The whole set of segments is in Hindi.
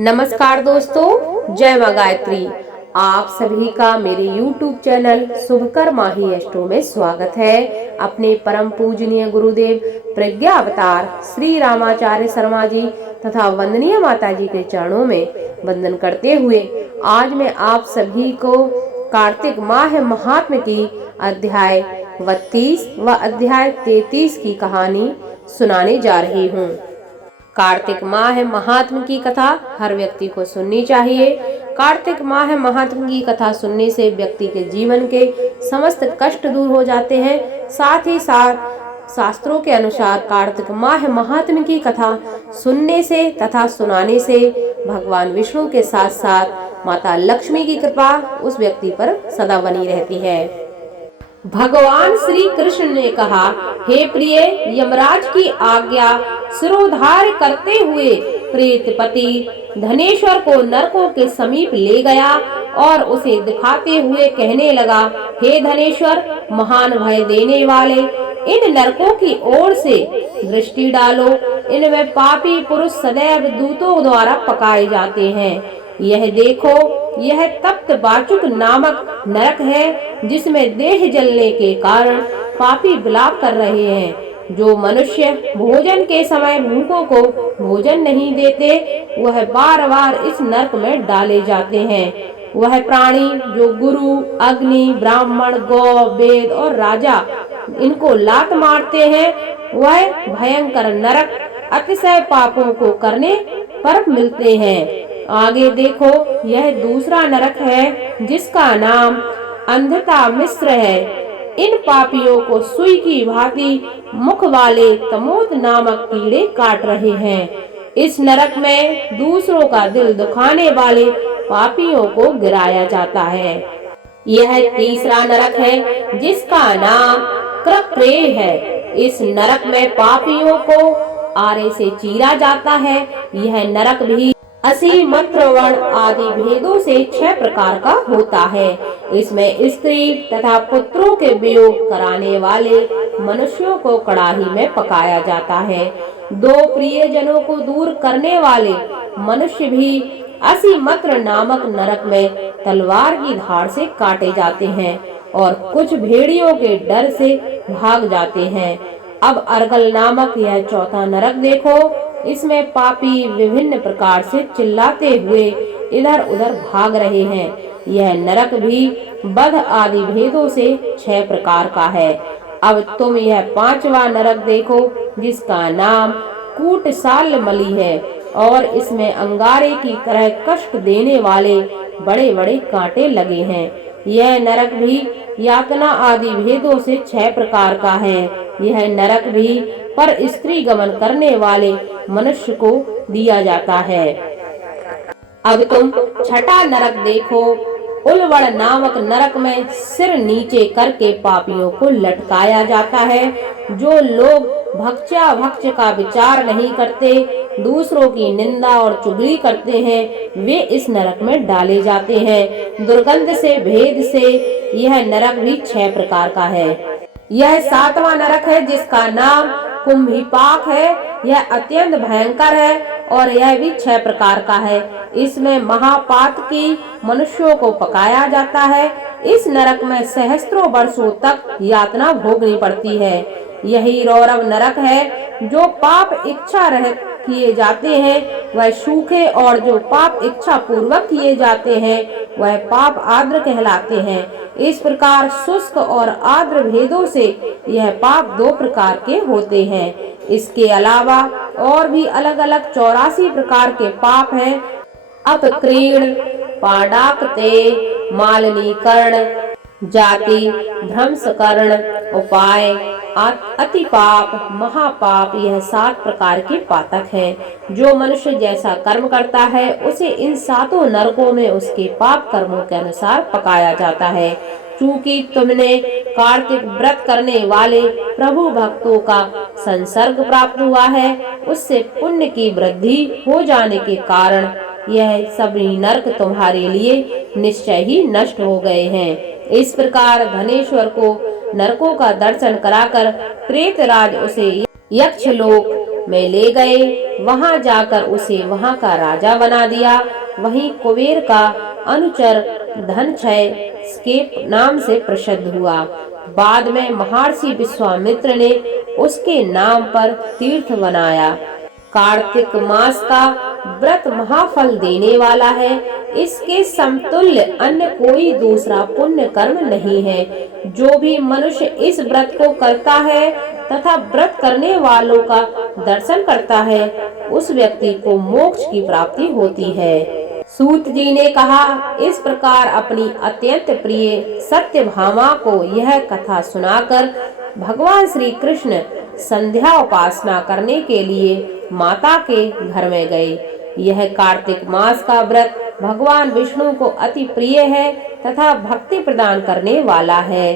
नमस्कार दोस्तों, जय मां गायत्री। आप सभी का मेरे YouTube चैनल शुभकर माही अष्टो में स्वागत है। अपने परम पूजनीय गुरुदेव प्रज्ञा अवतार श्री रामाचार्य शर्मा जी तथा वंदनीय माता जी के चरणों में वंदन करते हुए आज मैं आप सभी को कार्तिक माह महात्म्य की अध्याय 32 व अध्याय 33 की कहानी सुनाने जा रही हूँ। कार्तिक माह महात्म्य की कथा हर व्यक्ति को सुननी चाहिए। कार्तिक माह महात्म्य की कथा सुनने से व्यक्ति के जीवन के समस्त कष्ट दूर हो जाते हैं। साथ ही साथ शास्त्रों के अनुसार कार्तिक माह महात्म्य की कथा सुनने से तथा सुनाने से भगवान विष्णु के साथ साथ माता लक्ष्मी की कृपा उस व्यक्ति पर सदा बनी रहती है। भगवान श्री कृष्ण ने कहा, हे प्रिय, यमराज की आज्ञा सिरोधार्य करते हुए प्रेतपति धनेश्वर को नरकों के समीप ले गया और उसे दिखाते हुए कहने लगा, हे धनेश्वर, महान भय देने वाले, इन नरकों की ओर से दृष्टि डालो। इनमें पापी पुरुष सदैव दूतों द्वारा पकाए जाते हैं। यह देखो, यह तप्त बाचुक नामक नरक है, जिसमें देह जलने के कारण पापी विलाप कर रहे हैं। जो मनुष्य भोजन के समय भूखों को भोजन नहीं देते, वह बार बार इस नरक में डाले जाते हैं। वह प्राणी जो गुरु, अग्नि, ब्राह्मण, गौ, वेद और राजा इनको लात मारते हैं, वह भयंकर नरक अतिशय पापों को करने पर मिलते हैं। आगे देखो, यह दूसरा नरक है जिसका नाम अंधता मिश्र है। इन पापियों को सुई की भांति मुख वाले तमोद नामक कीड़े काट रहे हैं। इस नरक में दूसरों का दिल दुखाने वाले पापियों को गिराया जाता है। यह तीसरा नरक है जिसका नाम क्रप्रेय है। इस नरक में पापियों को आरे से चीरा जाता है। यह नरक भी असी, मंत्र, वर्ण आदि भेदों से 6 प्रकार का होता है। इसमें स्त्री तथा पुत्रों के वियोग कराने वाले मनुष्यों को कड़ाही में पकाया जाता है। 2 प्रियजनों को दूर करने वाले मनुष्य भी असी मंत्र नामक नरक में तलवार की धार से काटे जाते हैं और कुछ भेड़ियों के डर से भाग जाते हैं। अब अर्गल नामक यह चौथा नरक देखो। इसमें पापी विभिन्न प्रकार से चिल्लाते हुए इधर उधर भाग रहे हैं। यह नरक भी बध आदि भेदों से 6 प्रकार का है। अब तुम यह 5वां नरक देखो, जिसका नाम कूटसालमली है और इसमें अंगारे की तरह कष्ट देने वाले बड़े बड़े कांटे लगे हैं। यह नरक भी यातना आदि भेदों से 6 प्रकार का है। यह नरक भी पर स्त्री गमन करने वाले मनुष्य को दिया जाता है। अब तुम 6वां नरक देखो। उलवड़ नामक नरक में सिर नीचे करके पापियों को लटकाया जाता है। जो लोग भक्ष्या भक्ष्य का विचार नहीं करते, दूसरों की निंदा और चुगली करते हैं, वे इस नरक में डाले जाते हैं। दुर्गंध से, भेद से यह नरक भी 6 प्रकार का है। यह 7वां नरक है जिसका नाम कुंभीपाक है। यह अत्यंत भयंकर है और यह भी 6 प्रकार का है। इसमें महापातकी मनुष्यों को पकाया जाता है। इस नरक में सहस्त्रों वर्षों तक यातना भोगनी पड़ती है। यही रौरव नरक है। जो पाप इच्छा रहित किए जाते हैं वह सूखे और जो पाप इच्छा पूर्वक किए जाते हैं वह पाप आर्द्र कहलाते हैं। इस प्रकार शुष्क और आर्द्र भेदों से यह पाप 2 प्रकार के होते हैं। इसके अलावा और भी अलग अलग 84 प्रकार के पाप हैं। अपक्रीण, पाडाकते, मालिनीकरण, जाति, भ्रंशकरण, उपाय, अति पाप, महापाप, यह 7 प्रकार के पातक हैं। जो मनुष्य जैसा कर्म करता है उसे इन 7 नरकों में उसके पाप कर्मों के अनुसार पकाया जाता है। चूंकि तुमने कार्तिक व्रत करने वाले प्रभु भक्तों का संसर्ग प्राप्त हुआ है, उससे पुण्य की वृद्धि हो जाने के कारण यह सभी नरक तुम्हारे लिए निश्चय ही नष्ट हो गए हैं। इस प्रकार धनेश्वर को नरकों का दर्शन कराकर प्रेतराज उसे यक्षलोक, में ले गए। वहां जाकर उसे वहां का राजा बना दिया। वहीं कुबेर का अनुचर धनंजय के नाम से प्रसिद्ध हुआ। बाद में महर्षि विश्वामित्र ने उसके नाम पर तीर्थ बनाया। कार्तिक मास का व्रत महाफल देने वाला है। इसके समतुल्य अन्य कोई दूसरा पुण्य कर्म नहीं है। जो भी मनुष्य इस व्रत को करता है तथा व्रत करने वालों का दर्शन करता है, उस व्यक्ति को मोक्ष की प्राप्ति होती है। सूत जी ने कहा, इस प्रकार अपनी अत्यंत प्रिय सत्यभामा को यह कथा सुनाकर भगवान श्री कृष्ण संध्या उपासना करने के लिए माता के घर में गए। यह कार्तिक मास का व्रत भगवान विष्णु को अति प्रिय है तथा भक्ति प्रदान करने वाला है।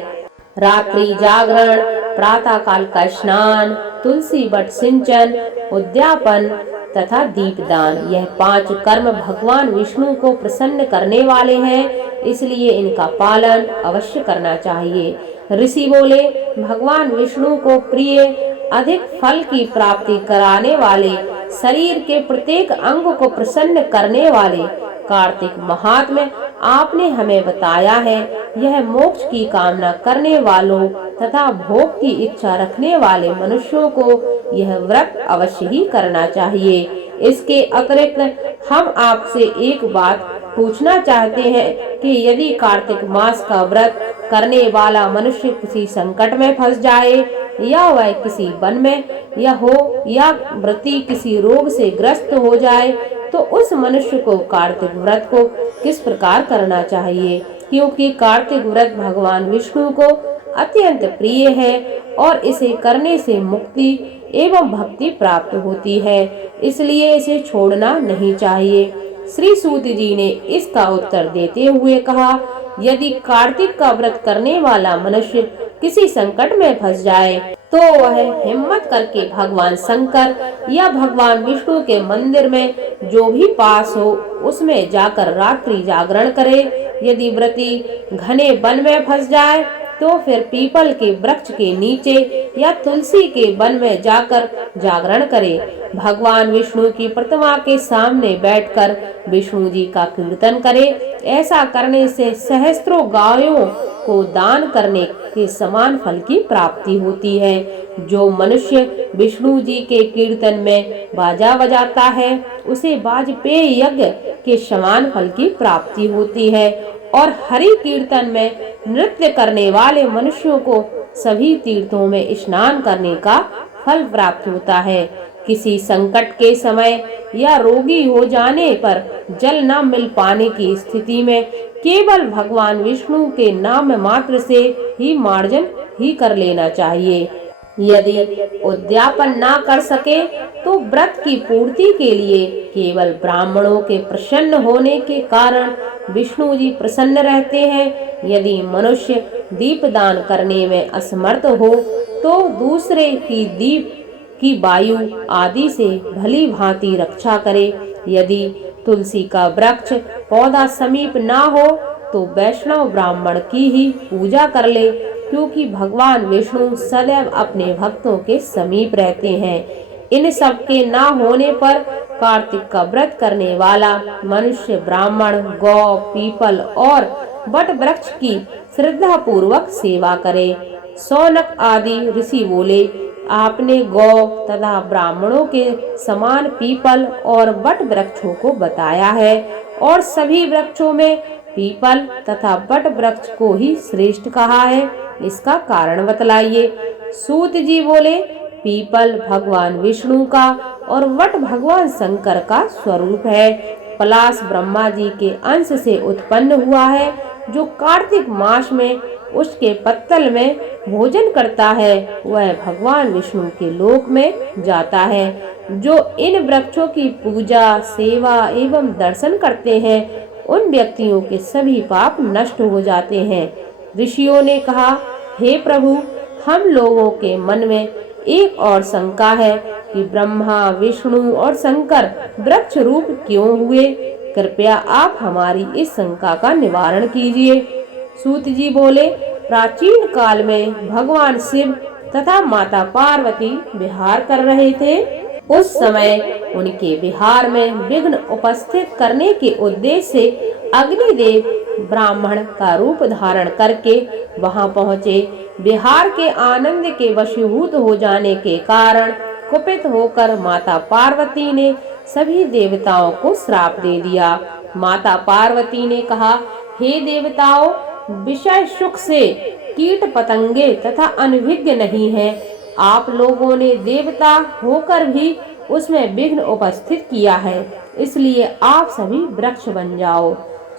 रात्रि जागरण, प्रातः काल का स्नान, तुलसी वट सिंचन, उद्यापन तथा दीपदान, यह 5 कर्म भगवान विष्णु को प्रसन्न करने वाले हैं, इसलिए इनका पालन अवश्य करना चाहिए। ऋषि बोले, भगवान विष्णु को प्रिय अधिक फल की प्राप्ति कराने वाले, शरीर के प्रत्येक अंग को प्रसन्न करने वाले कार्तिक महात्म्य आपने हमें बताया है। यह मोक्ष की कामना करने वालों तथा भोग की इच्छा रखने वाले मनुष्यों को यह व्रत अवश्य ही करना चाहिए। इसके अतिरिक्त हम आपसे एक बात पूछना चाहते हैं कि यदि कार्तिक मास का व्रत करने वाला मनुष्य किसी संकट में फंस जाए या वह किसी वन में या व्रती किसी रोग से ग्रस्त हो जाए, तो उस मनुष्य को कार्तिक व्रत को किस प्रकार करना चाहिए? क्योंकि कार्तिक व्रत भगवान विष्णु को अत्यंत प्रिय है और इसे करने से मुक्ति एवं भक्ति प्राप्त होती है, इसलिए इसे छोड़ना नहीं चाहिए। श्री सूत जी ने इसका उत्तर देते हुए कहा, यदि कार्तिक का व्रत करने वाला मनुष्य किसी संकट में फंस जाए तो वह हिम्मत करके भगवान शंकर या भगवान विष्णु के मंदिर में जो भी पास हो उसमें जाकर रात्रि जागरण करे। यदि व्रती घने वन में फंस जाए तो फिर पीपल के वृक्ष के नीचे या तुलसी के वन में जाकर जागरण करे। भगवान विष्णु की प्रतिमा के सामने बैठकर विष्णु जी का कीर्तन करे। ऐसा करने से सहस्त्रों गायों को दान करने के समान फल की प्राप्ति होती है। जो मनुष्य विष्णु जी के कीर्तन में बाजा बजाता है उसे वाजपेय यज्ञ के समान फल की प्राप्ति होती है और हरि कीर्तन में नृत्य करने वाले मनुष्यों को सभी तीर्थों में स्नान करने का फल प्राप्त होता है। किसी संकट के समय या रोगी हो जाने पर जल न मिल पाने की स्थिति में केवल भगवान विष्णु के नाम मात्र से ही मार्जन ही कर लेना चाहिए। यदि उद्यापन ना कर सके तो व्रत की पूर्ति के लिए केवल ब्राह्मणों के प्रसन्न होने के कारण विष्णु जी प्रसन्न रहते हैं। यदि मनुष्य दीपदान करने में असमर्थ हो तो दूसरे की दीप की वायु आदि से भली भांति रक्षा करे। यदि तुलसी का वृक्ष पौधा समीप ना हो तो वैष्णव ब्राह्मण की ही पूजा कर ले, क्योंकि भगवान विष्णु सदैव अपने भक्तों के समीप रहते हैं। इन सब के ना होने पर कार्तिक का व्रत करने वाला मनुष्य ब्राह्मण, गौ, पीपल और वट वृक्ष की श्रद्धा पूर्वक सेवा करे। शौनक आदि ऋषि बोले, आपने गौ तथा ब्राह्मणों के समान पीपल और वट वृक्षों को बताया है और सभी वृक्षों में पीपल तथा वट वृक्ष को ही श्रेष्ठ कहा है। इसका कारण बतलाइए। सूत जी बोले, पीपल भगवान विष्णु का और वट भगवान शंकर का स्वरूप है। पलाश ब्रह्मा जी के अंश से उत्पन्न हुआ है। जो कार्तिक मास में उसके पत्तल में भोजन करता है वह भगवान विष्णु के लोक में जाता है। जो इन वृक्षों की पूजा, सेवा एवं दर्शन करते हैं उन व्यक्तियों के सभी पाप नष्ट हो जाते हैं। ऋषियों ने कहा, हे प्रभु, हम लोगों के मन में एक और शंका है कि ब्रह्मा, विष्णु और शंकर वृक्ष रूप क्यों हुए? कृपया आप हमारी इस शंका का निवारण कीजिए। सूत जी बोले, प्राचीन काल में भगवान शिव तथा माता पार्वती विहार कर रहे थे। उस समय उनके विहार में विघ्न उपस्थित करने के उद्देश्य से अग्निदेव ब्राह्मण का रूप धारण करके वहां पहुंचे। विहार के आनंद के वशीभूत हो जाने के कारण कुपित होकर माता पार्वती ने सभी देवताओं को श्राप दे दिया। माता पार्वती ने कहा, हे देवताओं, विषय सुख से कीट पतंगे तथा अनभिज्ञ नहीं है। आप लोगों ने देवता होकर भी उसमें विघ्न उपस्थित किया है, इसलिए आप सभी वृक्ष बन जाओ।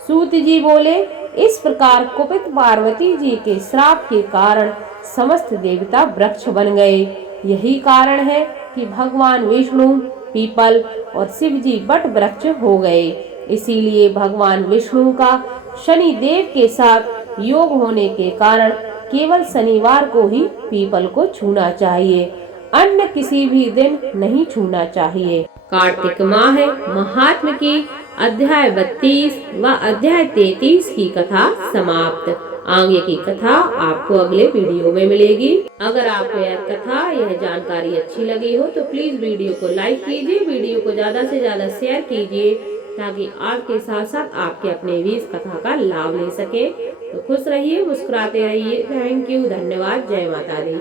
सूत जी बोले, इस प्रकार कुपित पार्वती जी के श्राप के कारण समस्त देवता वृक्ष बन गए। यही कारण है कि भगवान विष्णु पीपल और शिव जी वट वृक्ष हो गए। इसीलिए भगवान विष्णु का शनि देव के साथ योग होने के कारण केवल शनिवार को ही पीपल को छूना चाहिए, अन्य किसी भी दिन नहीं छूना चाहिए। कार्तिक माह महात्म की अध्याय 32 व अध्याय 33 की कथा समाप्त। आगे की कथा आपको अगले वीडियो में मिलेगी। अगर आपको यह कथा, यह जानकारी अच्छी लगी हो तो प्लीज वीडियो को लाइक कीजिए, वीडियो को ज्यादा से ज्यादा शेयर कीजिए, ताकि आपके साथ साथ आपके अपने भी इस कथा का लाभ ले सके। तो खुश रहिए, मुस्कुराते रहिए। थैंक यू, धन्यवाद, जय माता दी।